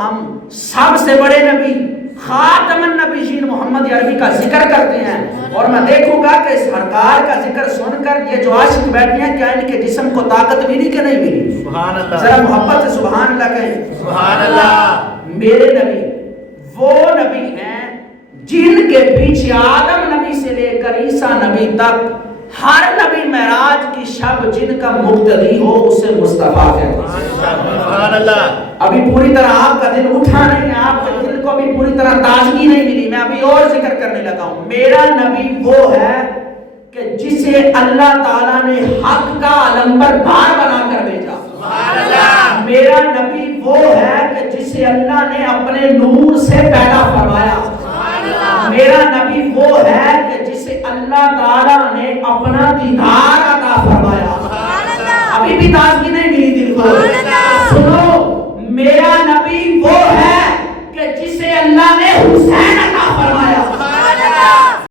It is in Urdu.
ہم سب سے بڑے نبی خاتم النبیین محمد عربی کا ذکر کرتے ہیں، اور میں دیکھوں گا کہ سرکار کا ذکر سن کر یہ جو عاشق بیٹھے ہیں کیا ان کے جسم کو طاقت ملی کہ نہیں ملی؟ سبحان اللہ، ذرا محبت سے سبحان اللہ کہیں۔ سبحان اللہ۔ میرے نبی وہ نبی ہیں جن کے پیچھے آدم نبی سے لے کر عیسیٰ نبی تک ہر نبی معراج کی شب جن کا مقتدی ہو اسے مصطفیٰ کہتے ہیں۔ سبحان اللہ۔ ابھی پوری طرح آپ کا دل اٹھا نہیں ہے، آپ کے دل کو ابھی پوری طرح تازگی نہیں ملی، میں ابھی اور ذکر کرنے لگا ہوں۔ میرا نبی وہ ہے کہ جسے اللہ تعالیٰ نے حق کا علمبر دار بنا کر بھیجا۔ سبحان اللہ۔ میرا نبی وہ ہے کہ جسے اللہ نے اپنے نور سے پیدا فرمایا۔ سبحان اللہ۔ میرا نبی وہ ہے کہ جسے اللہ تعالیٰ نے اپنا دیدار عطا فرمایا۔ ابھی بھی تازگی نہیں ملی دل کو؟ سنو، میرا نبی وہ ہے کہ جسے اللہ نے حسین عطا فرمایا۔